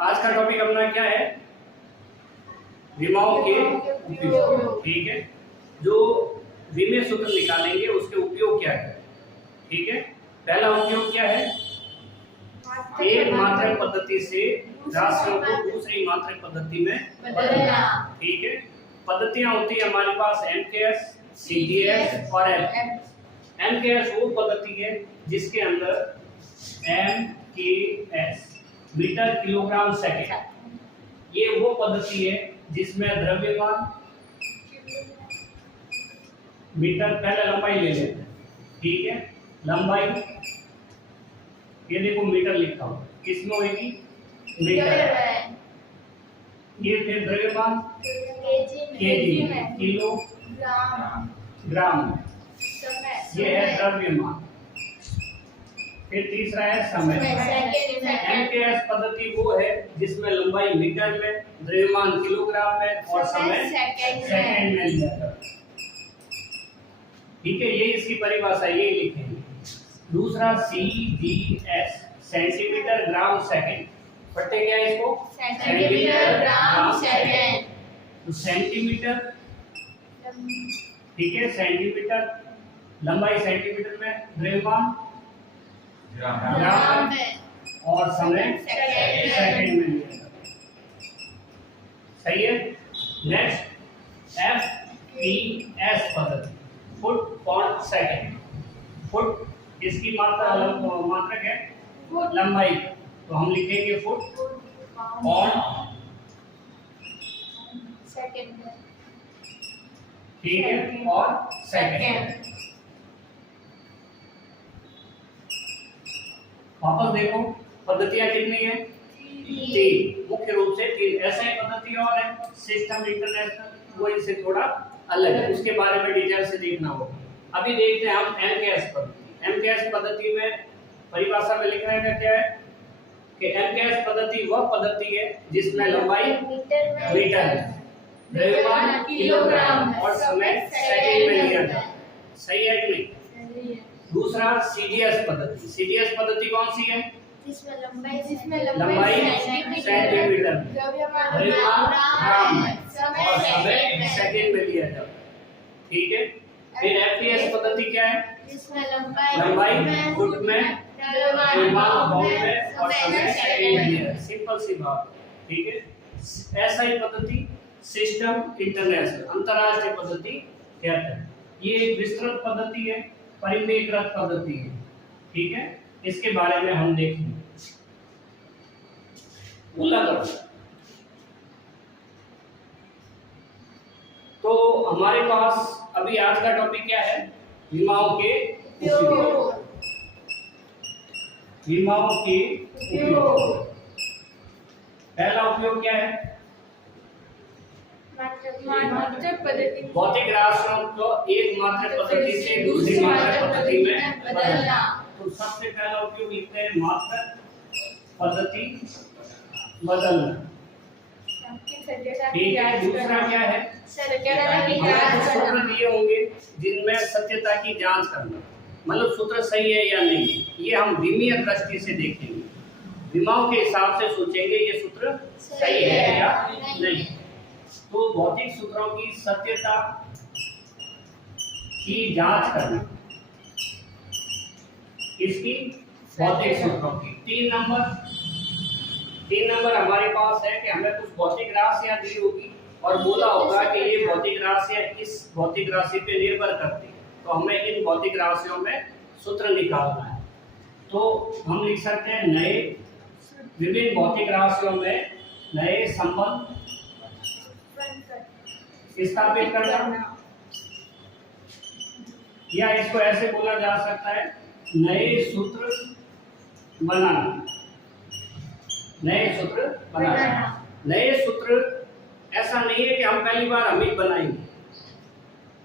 आज का टॉपिक अपना क्या है? विमाओं के उपयोग। ठीक है, जो विमेय सूत्र निकालेंगे उसके उपयोग क्या है। ठीक है, पहला उपयोग क्या है? एक मात्रक पद्धति से राशियों को दूसरी मात्रक पद्धति में बदलना। ठीक है, पद्धतियां होती है हमारे पास एमकेएस, सीडीएस और एमकेएस वो पद्धति है जिसके अंदर एमकेएस मीटर किलोग्राम सेकंड, ये वो पद्धति है जिसमें द्रव्यमान मीटर, पहले लंबाई ले लेते हैं। ठीक है, लंबाई ये देखो मीटर लिखा हुआ, किसमें होगी? मीटर। ये फिर द्रव्यमान केजी, किलो, ग्राम, ये है द्रव्यमान। फिर तीसरा है समय। एमकेएस पद्धति वो है जिसमें लंबाई मीटर में, द्रव्यमान किलोग्राम में और समय सेकंड में लिया जाता है। ठीक है, ये इसकी परिभाषा ये लिखेंगे। दूसरा सीडीएस सेंटीमीटर ग्राम सेकंड, पढ़ते क्या है इसको? Centimetre gram second. तो सेंटीमीटर, ठीक है, सेंटीमीटर लंबाई सेंटीमीटर में, द्रव्यमान ग्राम में और समय सेकंड में लिया जाता है। सही है। नेक्स्ट एफपीएस पद्धति, फुट पर सेकंड। फुट इसकी मात्रक है लंबाई, तो हम लिखेंगे फुट पर सेकंड। ठीक है, और सेकंड। वापस देखो, पद्धतियां कितनी है? तीन, मुख्य रूप से तीन। ऐसे ही पद्धति और है सिस्टम इंटरनेशनल, वो इनसे थोड़ा अलग है, उसके बारे में डिटेल से देखना होगा। अभी देखते हैं हम एमकेएस पद्धति। एमकेएस पद्धति में परिभाषा में लिखना है क्या है कि एमकेएस पद्धति वह पद्धति है जिसमें लंबाई मीटर में, द्रव्यमान किलोग्राम और समय सेकंड में लिया जाता है। सही है कि नहीं? दूसरा सीडीएस पद्धति। सीडीएस पद्धति कौन सी है? जिसमें लंबाई सेंटीमीटर में, द्रव्यमान ग्राम में और समय सेकंड में लिया जाता है। ठीक है, फिर एफपीएस पद्धति क्या है? जिसमें लंबाई फुट में, द्रव्यमान पाउंड में और समय सेकंड में लिया जाता है। सिंपल सी बात। ठीक है, ऐसा ही पद्धति सिस्टम इंटरनेशनल, अंतरराष्ट्रीय पद्धति कहते हैं। ये एक विस्तृत पद्धति है, परिमेयकृत पद्धति है। ठीक है, इसके बारे में हम देखेंगे। तो हमारे पास अभी आज का टॉपिक क्या है? विमाओं के उपयोग। विमाओं के उपयोग। पहला उपयोग क्या है? भौतिक राशियों को एक मात्रक पद्धति से दूसरी मात्रक पद्धति में बदलना। तो सबसे पहला उपयोग लिखते हैं मात्रक पद्धति बदलना। ठीक है, दूसरा क्या है? सूत्र दिए होंगे जिनमें सत्यता की जांच करना, मतलब सूत्र सही है या नहीं, ये हम विमीय दृष्टि से देखेंगे। विमाओं के हिसाब से सोचेंगे ये सूत्र सही है या नहीं। तो भौतिक सूत्रों की सत्यता की जांच करना, इसकी भौतिक सूत्रों की। तीन नंबर हमारे पास है कि हमें कुछ भौतिक राशियां दी होगी और बोला होगा कि ये भौतिक राशियां इस भौतिक राशि पे निर्भर करती है, तो हमें इन भौतिक राशियों में सूत्र निकालना है। तो हम लिख सकते हैं नए विभिन्न भौतिक राशियों में नए संबंध स्थापित करना, या इसको ऐसे बोला जा सकता है नए सूत्र बनाना। नए सूत्र बनाना। नए सूत्र ऐसा नहीं है कि हम पहली बार हम ही बनाएंगे,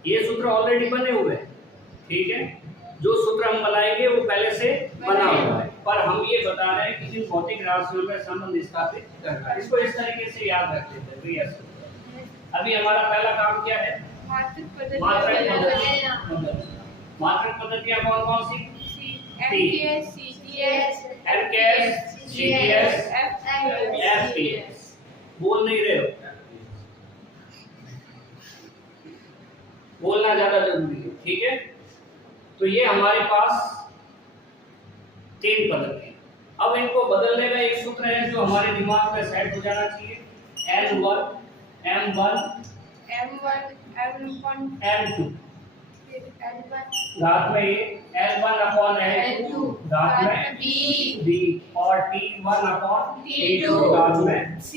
ये सूत्र ऑलरेडी बने हुए हैं। ठीक है, जो सूत्र हम बनाएंगे वो पहले से बना हुआ है, पर हम ये बता रहे हैं कि इन भौतिक राशियों में संबंध स्थापित करना है। इसको इस तरीके से याद रख लेते हैं। अभी हमारा पहला काम क्या है? मात्रक पद्धति। मात्रक पद्धतियां कौन कौन सी? MKS, CDS, FPS, FPS। बोल नहीं रहे हो, बोलना ज्यादा जरूरी है, ठीक है। तो ये हमारे पास 3 पद्धति। अब इनको बदलने का एक सूत्र है जो हमारे दिमाग में सेट हो जाना चाहिए, N1 M1 M1 M1 M2 L1 घात में ये L1 अपॉन L2 घात में B और T1 अपॉन T2 घात में C।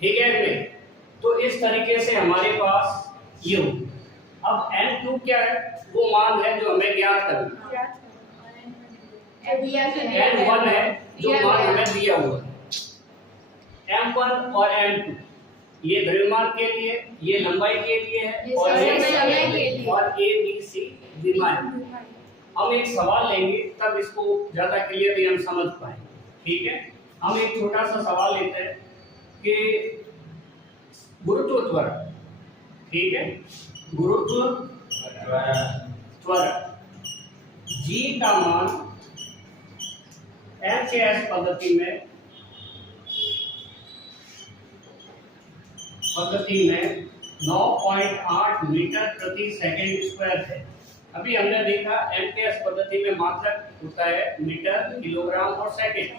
ठीक है कि तो इस तरीके से हमारे पास ये हो। अब N2 क्या है, वो मान है जो हमें ज्ञात करना है। N1 है जो मान हमें दिया हुआ है। M1 और M2 ये द्रव्यमान के लिए, ये लंबाई के लिए है और ये समय के लिए, और A B C विमा है। हम एक सवाल लेंगे तब इसको ज्यादा क्लियरली हम समझ पाएंगे, ठीक है। हम एक छोटा सा सवाल लेते हैं कि गुरुत्व त्वरण, ठीक है, गुरुत्व त्वरण G का मान LHS पद्धति में 9.8 मीटर प्रति सेकंड स्क्वायर है। अभी हमने देखा एमकेएस पद्धति में मात्रक होता है मीटर, किलोग्राम और सेकंड,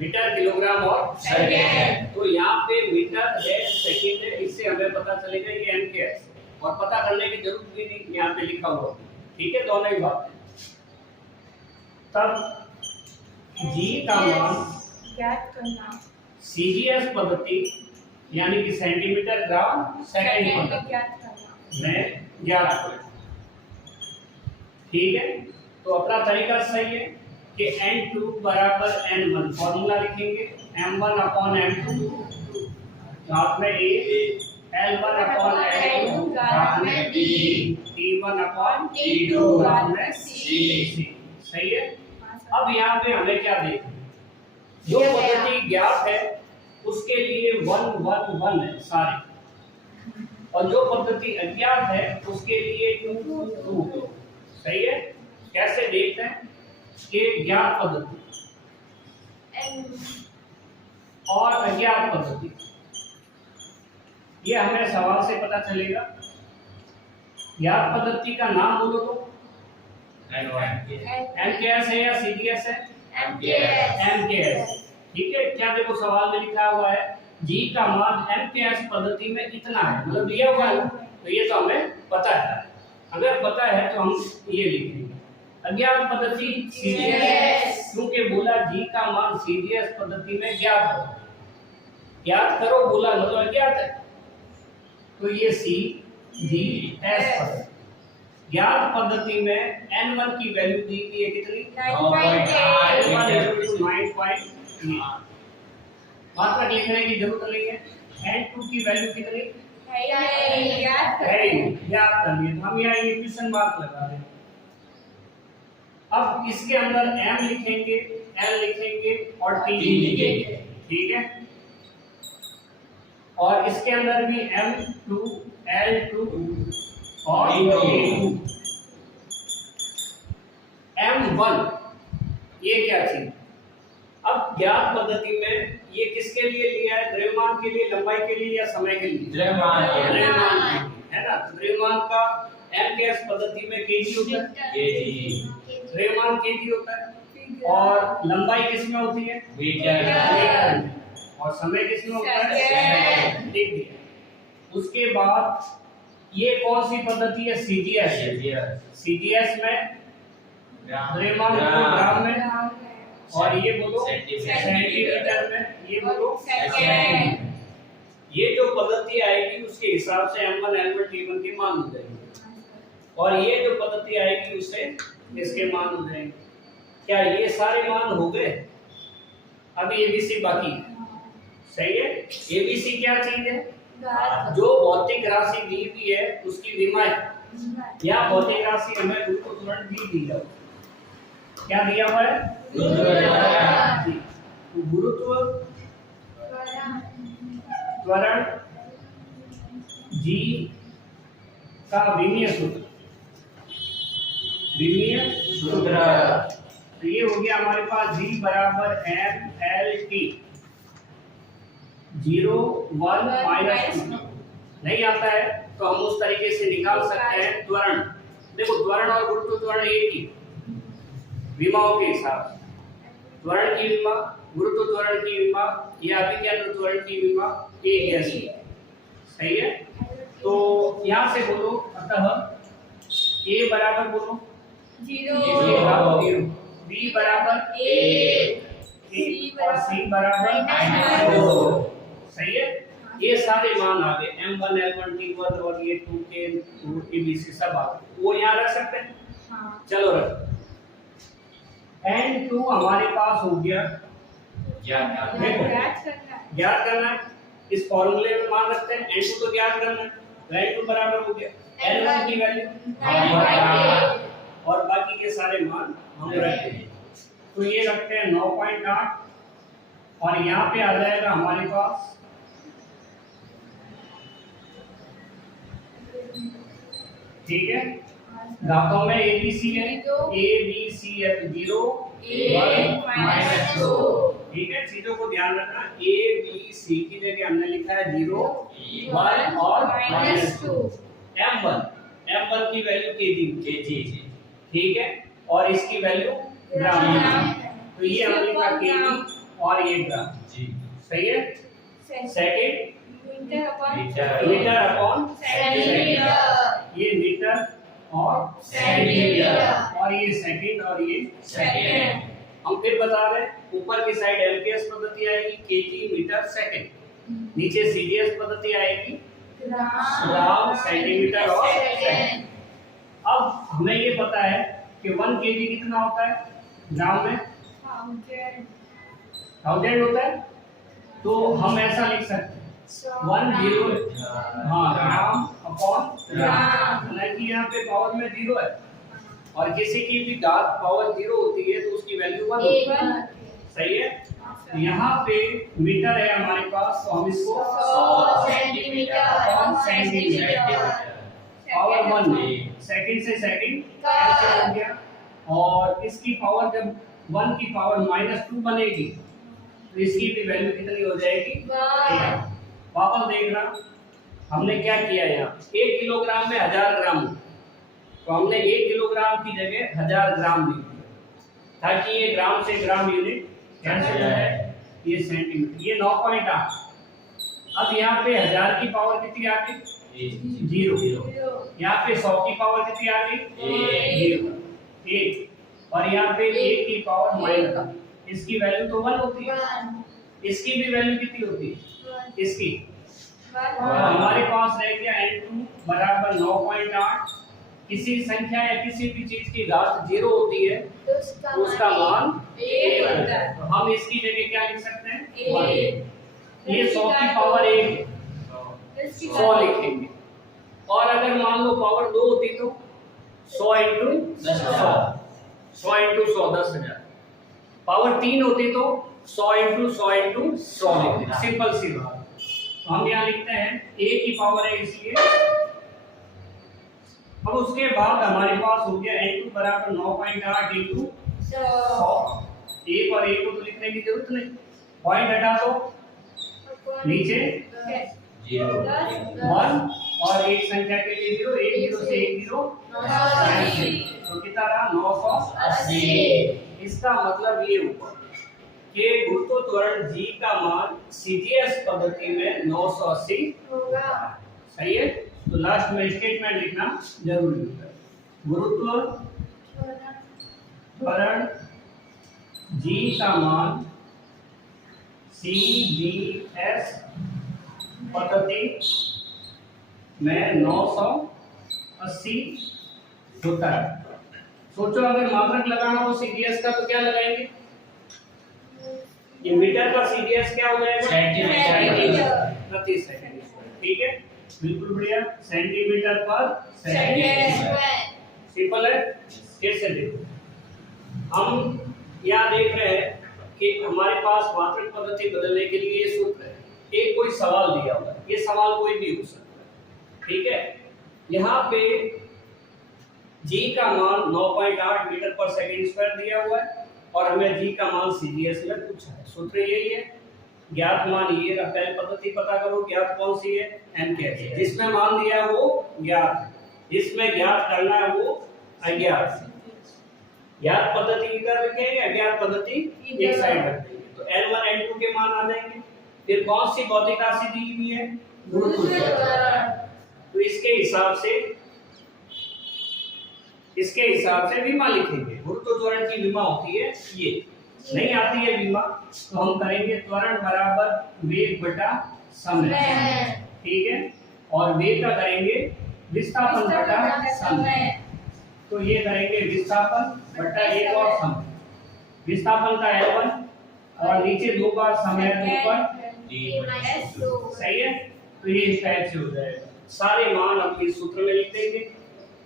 मीटर, किलोग्राम और सेकंड। तो यहाँ पे मीटर है, सेकंड है, इससे हमें पता चलेगा ये एमकेएस, और पता करने की जरूरत भी नहीं, यहाँ पे लिखा हुआ, ठीक है, दोनों ही बात है। तब G का मान ज्ञात करना, सीजीएस पद्धति यानी कि सेंटीमीटर ग्राम सेकंड पद्धति ज्ञात करना में ज्ञात करें, ठीक है। तो अपना तरीका सही है कि N2 बराबर N1, फॉर्मूला लिखेंगे M1 अपॉन M2 घात में A, L1 अपॉन L2 घात में B, T1 अपॉन T2 घात में C। सही है। अब यहाँ पे हमें क्या देखना, जो पद्धति ज्ञात है उसके लिए 1 1 1 है सारे, और जो पद्धति अज्ञात है उसके लिए 2 2 2 है। सही है। कैसे देखते हैं कि ज्ञात पद्धति और अज्ञात पद्धति, ये हमें सवाल से पता चलेगा। ज्ञात पद्धति का नाम बोलो तो एमकेएस है या सीजीएस है? एमकेएस, ठीक है। क्या देखो सवाल में लिखा हुआ है जी का मान एमकेएस पद्धति में इतना है, मतलब दिया हुआ है, तो ये तो हमें पता है। अगर पता है तो हम ये लिखेंगे। अज्ञात पद्धति सीजीएस, क्योंकि बोला जी का मान सीजीएस पद्धति में ज्ञात हो, ज्ञात करो बोला मतलब अज्ञात है, तो ये सीजीएस पद्धति। ज्ञात पद्धति में N1 की वैल्यू दी गई है कितनी? 9.8 मात्रक लिखने की जरूरत नहीं है। N2 की वैल्यू कितनी है? ज्ञात करनी है, तो हम यहाँ ये क्वेश्चन मार्क लगा दें। अब इसके अंदर M लिखेंगे, L लिखेंगे और T लिखेंगे, ठीक है। और इसके अंदर भी M2 L2 और T2। M1 ये क्या चीज? अब ज्ञात पद्धति में ये किसके लिए लिया है? द्रव्यमान के लिए, लंबाई के लिए या समय के लिए? द्रव्यमान के लिए, है ना। द्रव्यमान का एमकेएस पद्धति में केजी होता है, केजी, द्रव्यमान केजी होता है, और लंबाई किसमें होती है? मीटर, और समय किसमें होता है? सेकंड। लिख दिया। उसके बाद ये कौन सी पद्धति है? सीजीएस। सीजीएस में द्रव्यमान को ग्राम में, और ये बोलो सेंटीमीटर में, ये बोलो सेकंड। ये जो पद्धति आएगी उसके हिसाब से M1 L1 T1 के मान हो जाएंगे, और ये जो पद्धति आएगी उससे इसके मान हो जाएंगे। क्या ये सारे मान हो गए? अभी एबीसी बाकी है। सही है। एबीसी क्या चीज है? जो भौतिक राशि दी हुई है उसकी विमा है, या भौतिक राशि हमें गुरुत्व त्वरण दी जाए। क्या दिया हुआ है? गुरुत्व त्वरण जी का विमीय सूत्र, विमीय सूत्र तो ये हो गया हमारे पास G बराबर MLT 0 1 -2 नहीं आता है तो हम उस तरीके से निकाल सकते हैं त्वरण। देखो त्वरण और गुरुत्व त्वरण एक ही विमाओं के हिसाब से, त्वरण की विमा गुरुत्व त्वरण की विमा या अभिकेंद्र त्वरण की विमा एक जैसी, सही है। तो यहाँ से बोलो अतः A बराबर बोलो 0 B बराबर 1 और C बराबर -2, सही है। ये सारे मान आ गए M1 L1 T1 और ये 2K ABC सब आ गए, वो यहाँ रख सकते हैं। हाँ। चलो रख N2 हमारे पास हो गया, देखो ज्ञात करना है, इस फॉर्मूले में मान रखते हैं N2 तो ज्ञात करना है, तो N2 बराबर हो गया N1 की वैल्यू और बाकी के सारे मान हम रखते हैं। तो ये रखते हैं 9.8 और यहाँ पे आ जाएगा हमारे पास ठीक है, घातों में ABC है ABCF 0 1 -2, ठीक है। चीजों को ध्यान रखना, ABC की जगह हमने लिखा है 0 1 और -2। M1 की वैल्यू kg, ठीक है, और इसकी वैल्यू ग्राम में, तो ये हमने लिखा kg और ये ग्राम, सही है। सेकंड मीटर अपॉन सेंटीमीटर, ये मीटर और सेंटीमीटर और ये सेकंड और ये सेकंड। हम फिर बता रहे हैं ऊपर की साइड एलकेएस पद्धति आएगी केजी मीटर सेकंड, नीचे सीडीएस पद्धति आएगी ग्राम सेंटीमीटर और सेकंड। अब हमें ये पता है कि 1 केजी कितना होता है ग्राम में 1000 होता है, तो हम ऐसा लिख सकते हैं 10 हाँ ग्राम अपॉन ग्राम, हालांकि यहाँ पे पावर में 0 है और किसी की भी घात पावर 0 होती है तो उसकी वैल्यू 1 होती है, सही है। यहाँ पे मीटर है हमारे पास, तो हम इसको 100 centimetre upon centimetre, power 1 second से सेकंड कैंसिल हो गया, और इसकी पावर जब 1 की पावर -2 बनेगी तो इसकी भी वैल्यू कितनी हो जाएगी 1। वापस देखना हमने क्या किया, यहाँ 1 किलोग्राम में 1000 ग्राम, तो हमने 1 किलोग्राम की जगह 1000 ग्राम लिख दिया ताकि ये ग्राम से ग्राम यूनिट कैंसिल हो जाए, ये सेंटीमीटर, ये 9.8। अब यहाँ पे 1000 की पावर कितनी आ गई 0, यहाँ पे 100 की पावर कितनी आ गई 1, और यहाँ पे 1 की पावर -, इसकी वैल्यू तो 1 होती है, इसकी भी वैल्यू कितनी होती है इसकी, तो हमारे पास रह गया N2 बराबर 9.8। किसी संख्या या किसी भी चीज की घात 0 होती है तो उसका मान 1 होता है, तो हम इसकी जगह क्या लिख सकते हैं 1। ये 100 की पावर 1 100 लिखेंगे, और अगर मान लो पावर 2 होती तो 100 × 100 10,000, पावर 3 होती तो 100 × 100 × 100 लिखते, सिंपल सी बात। तो हम यहाँ लिखते हैं a की पावर है इसलिए। अब उसके बाद हमारे पास हो गया N2 बराबर 9.8 × 100, एक और एक को तो लिखने की जरूरत नहीं, पॉइंट हटा दो, नीचे 1 और एक संख्या के लिए 0, 1 0 से 1 0 तो कितना रहा 980। इसका मतलब ये हुआ कि गुरुत्व त्वरण G का मान सीजीएस पद्धति में 980 होगा, सही है। तो लास्ट में स्टेटमेंट लिखना जरूरी है, गुरुत्व त्वरण G का मान सीजीएस पद्धति में 980 होता है। सोचो अगर मात्रक लगाना हो सीडीएस का तो क्या लगाएंगे, ये मीटर का सीडीएस क्या हो जाएगा सेंटीमीटर प्रति सेकंड, ठीक है, बिल्कुल बढ़िया, सेंटीमीटर पर सेकंड, सिंपल है। कैसे देखो हम यहाँ देख रहे हैं कि हमारे पास मात्रक पद्धति बदलने के लिए ये सूत्र है, एक कोई सवाल दिया हुआ है, ये सवाल कोई भी हो सकता है, ठीक है। यहाँ पे G का मान 9.8 मीटर पर सेकंड स्क्वायर दिया हुआ है और हमें g का मान CGS में पूछा है। सूत्र यही है, ज्ञात मान ये रहा, पहले पद्धति पता करो ज्ञात कौन सी है, MKS है। जिसमें मान दिया है वो ज्ञात है, जिसमें ज्ञात करना है वो अज्ञात है। ज्ञात पद्धति इधर रखेंगे, अज्ञात पद्धति एक साइड रख देंगे, तो L1 L2 के मान आ जाएंगे। फिर कौन सी भौतिक राशि दी हुई है, गुरुत्व त्वरण, तो इसके हिसाब से विमा लिखेंगे। गुरुत्व त्वरण की विमा होती है ये, नहीं आती है विमा तो हम करेंगे त्वरण बराबर वेग बटा समय, ठीक है, और वेग का करेंगे विस्थापन बटा समय, तो ये करेंगे विस्थापन बटा एक और समय, विस्थापन का L1 और नीचे दो बार समय के ऊपर सही है, तो ये इस टाइप से हो जाएगा। सारे मान हम इस सूत्र में लिख देंगे।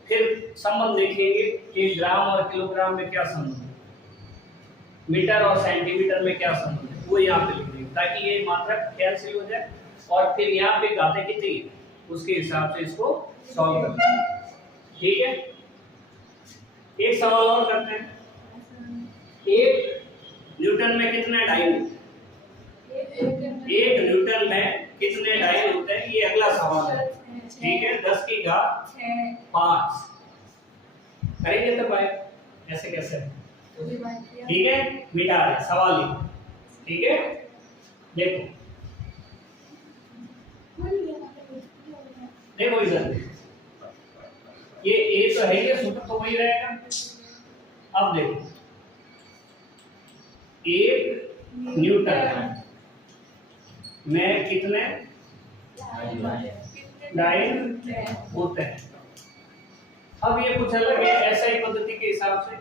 फिर संबंध देखेंगे कि ग्राम और किलोग्राम में क्या संबंध है, मीटर और सेंटीमीटर में क्या संबंध है, वो यहाँ पे लिख देंगे ताकि ये मात्रा कैंसिल हो जाए। और फिर यहाँ पे घातें कितनी है उसके हिसाब से इसको सॉल्व करते हैं, ठीक है। एक सवाल और करते हैं, एक न्यूटन में कितने डाइन, एक न्यूटन में कितने डाइन होते हैं, ये अगला सवाल है, ठीक है। 10 की घात 5 करेंगे तो भाई ऐसे कैसे, ठीक है, मिटा दे सवाल ही, ठीक है। देखो देखो इधर ये ए तो है, ये सूत्र तो वही रहेगा। अब देखो एक न्यूटन में कितने डाइन होते हैं। अब ये कुछ अलग है एसआई पद्धति के हिसाब से,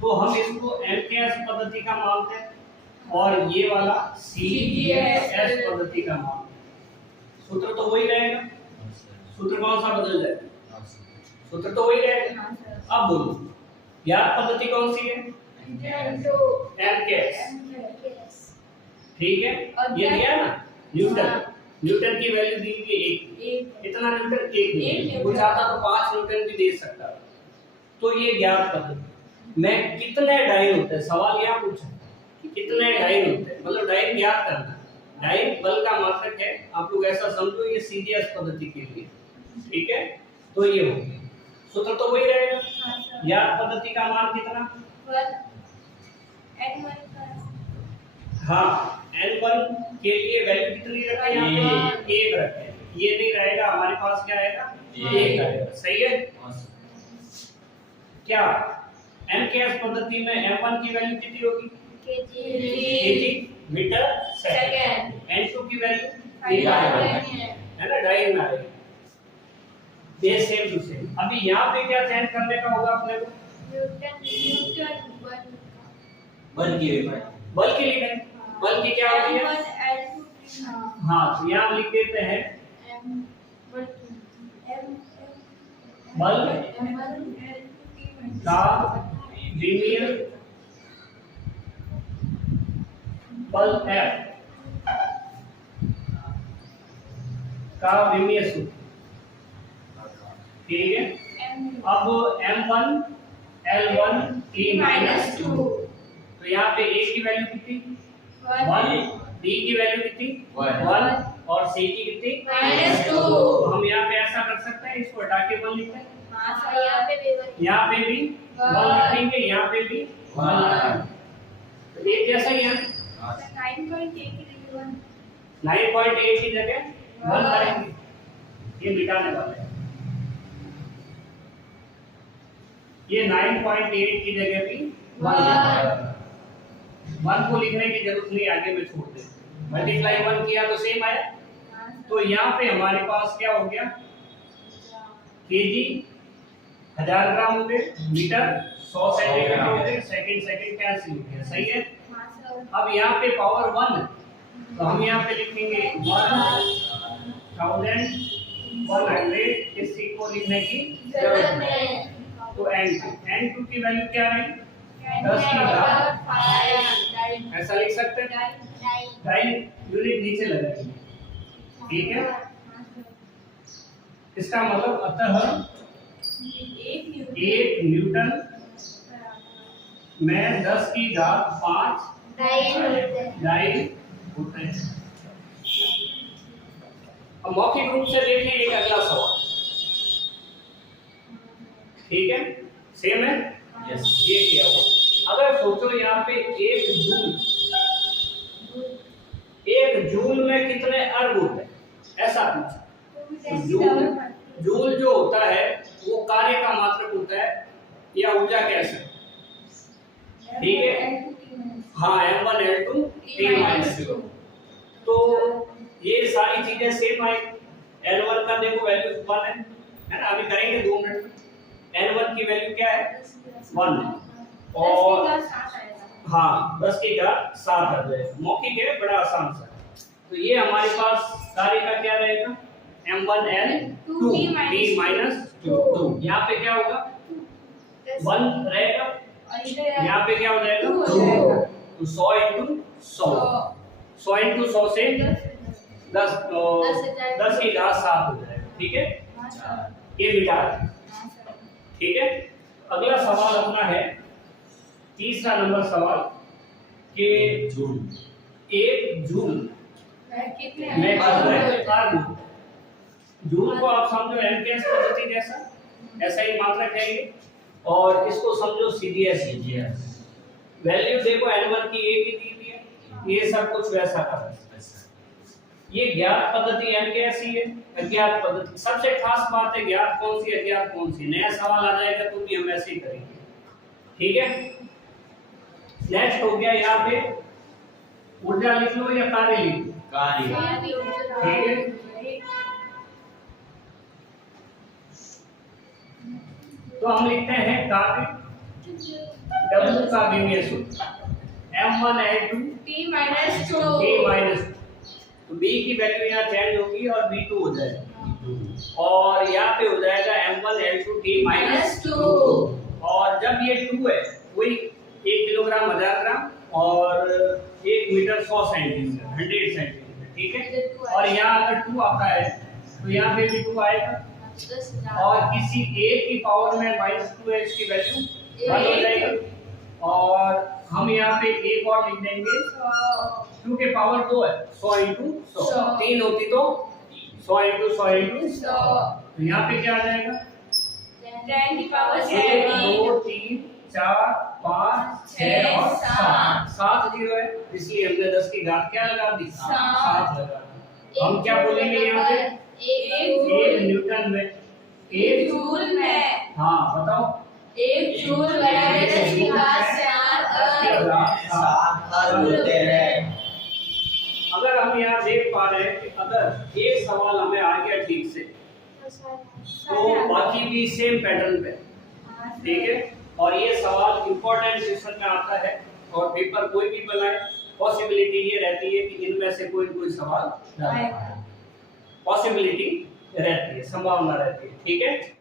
तो हम इसको एमकेएस पद्धति का मानते हैं और ये वाला सीजीएस पद्धति का मानते हैं। सूत्र तो वही रहेगा, सूत्र कौन सा बदल जाएगा, सूत्र तो वही रहेगा। अब बोलो ज्ञात पद्धति कौन सी है, एमकेएस, ठीक है। ये दिया ना न्यूटन, न्यूटन की वैल्यू दी गई एक, इतना न्यूटन एक, वो चाहता तो 5 न्यूटन भी दे सकता। तो ये ज्ञात पद्धति में कितने डाइन होते हैं, सवाल यहाँ पूछा कितने डाइन होते हैं, मतलब डाइन ज्ञात करना। डाइन बल का मात्रक है, आप लोग ऐसा समझो ये सीजीएस पद्धति के लिए, ठीक है। तो ये हो गया, सूत्र तो वही रहेगा। ज्ञात पद्धति का मान कितना, हाँ N1 के लिए वैल्यू कितनी रखें, यहाँ पे 1 रखें, ये नहीं रहेगा हमारे पास, क्या आएगा 1 आएगा, सही है। क्या एमकेएस पद्धति में M1 की वैल्यू कितनी होगी, केजी मीटर सेकंड, N2 की वैल्यू है ना, डाइन में आएगा। ये सेम टू सेम। अभी यहाँ पे क्या चेंज करने का होगा अपने को, बल की लिखें, बल की क्या होती है, हाँ तो यहाँ लिख देते हैं बल का विमीय बल F का विमीय सूत्र, ठीक है। अब M1 L1 T-2, तो यहाँ पे A की वैल्यू कितनी 1, D की वैल्यू कितनी 1 और C की कितनी -2। तो हम यहाँ पे ऐसा कर सकते हैं, इसको हटा के 1 लिखते हैं, यहाँ पे भी 1 लिखेंगे, यहाँ पे भी 1 लिखेंगे, तो एक जैसा ही है। 9.8 की जगह 1 करेंगे, ये मिटाने वाले हैं, ये 9.8 की जगह भी 1 को लिखने की जरूरत नहीं, आगे में छोड़ दे। मल्टीप्लाई 1 किया तो सेम आया, तो यहाँ पे हमारे पास क्या हो गया, केजी 1000 ग्राम हो गए, मीटर 100 सेंटीमीटर हो गए, सेकंड कैंसिल हो गया, सही है। अब यहाँ पे पावर 1, तो हम यहाँ पे लिखेंगे 1100, इसी को लिखने की जरूरत नहीं। तो N2 की वैल्यू क्या है, 10 की घात, ऐसा लिख सकते हैं, डाइन यूनिट नीचे लगाएंगे, ठीक है। इसका मतलब अतः 1 न्यूटन में 10 की घात 5 डायल होते हैं। अब मौखिक रूप से देखें एक अगला सवाल, ठीक है, सेम है। यस। ये किया हुआ, अगर सोचो यहाँ पे 1 जूल में कितने अर्ग होते हैं, ऐसा पूछा। जूल जो होता है वो कार्य का मात्रक होता है या ऊर्जा कैसे, ठीक है। हाँ, M1 L2 T-2। तो ये सारी चीजें सेम आई। L1 का देखो वैल्यू 1 है ना, अभी करेंगे 2 मिनट में। L1 की वैल्यू क्या है, 1 है, और हाँ 10 की घात 7 आ जाएगा। मौखिक है, बड़ा आसान सा है। तो ये हमारे पास कार्य का क्या रहेगा, M1 L2 T-2। यहाँ पे क्या होगा, 1 रहेगा, यहाँ पे क्या हो जाएगा 2। तो 100 इंटू 100, 100 इंटू 100 से 10 की घात 7 हो जाएगा, ठीक है। ये मिटा दें, ठीक है। अगला सवाल अपना है तीसरा नंबर सवाल कि 1 जूल में कितने अर्ग। जूल को आप समझो एमकेएस पद्धति जैसा, ऐसा ही मात्रक है ये, और इसको समझो सीडीएस। वैल्यू देखो N1 की एक ही दी हुई है, ये सब कुछ वैसा का वैसा। ये ज्ञात पद्धति एमकेएस ही है, अज्ञात पद्धति। सबसे खास बात है ज्ञात कौन सी अज्ञात कौन सी। नया सवाल आ जाएगा तो भी हम ऐसे ही करेंगे, ठीक है। नेक्स्ट हो गया यहाँ पे ऊर्जा लिख लो या कार्य लिख लो, ठीक है। तो हम लिखते हैं कार्य W का विमीय सूत्र M1 L2 T-2। तो B की वैल्यू यहाँ चेंज होगी और B2 हो जाएगा, और यहाँ पे हो जाएगा M1 L2 T-2। और जब ये 2 है, वही 1 किलोग्राम 1000 ग्राम और 1 मीटर 100 सेंटीमीटर 100 सेंटीमीटर, ठीक है। और यहाँ अगर 2 आता है तो यहाँ पे भी 2 आएगा, और किसी एक की पावर में -2 है, इसकी वैल्यू 1 हो जाएगी। और हम यहाँ पे एक और लिख देंगे, क्योंकि पावर 2 है, 100 इंटू 100, 3 होती तो 100 इंटू 100 इंटू 100। तो यहाँ पे क्या आ जाएगा, 1 2 3 4 5 6 और 7 जीरो है, इसलिए हमने 10 की घात क्या लगा दी, 7 लगा दी। हम क्या बोलेंगे यहाँ पे, 1 न्यूटन में, 1 जूल में, हाँ बताओ, 1 जूल बराबर 10 की घात 7 होते हैं। अगर हम यहाँ देख पा रहे हैं कि अगर एक सवाल हमें आ गया ठीक से, तो बाकी भी सेम पैटर्न पे, ठीक है। और ये सवाल इंपॉर्टेंट सेक्शन में आता है, और पेपर कोई भी बनाए, पॉसिबिलिटी ये रहती है कि इनमें से कोई सवाल, पॉसिबिलिटी रहती है, संभावना रहती है, ठीक है।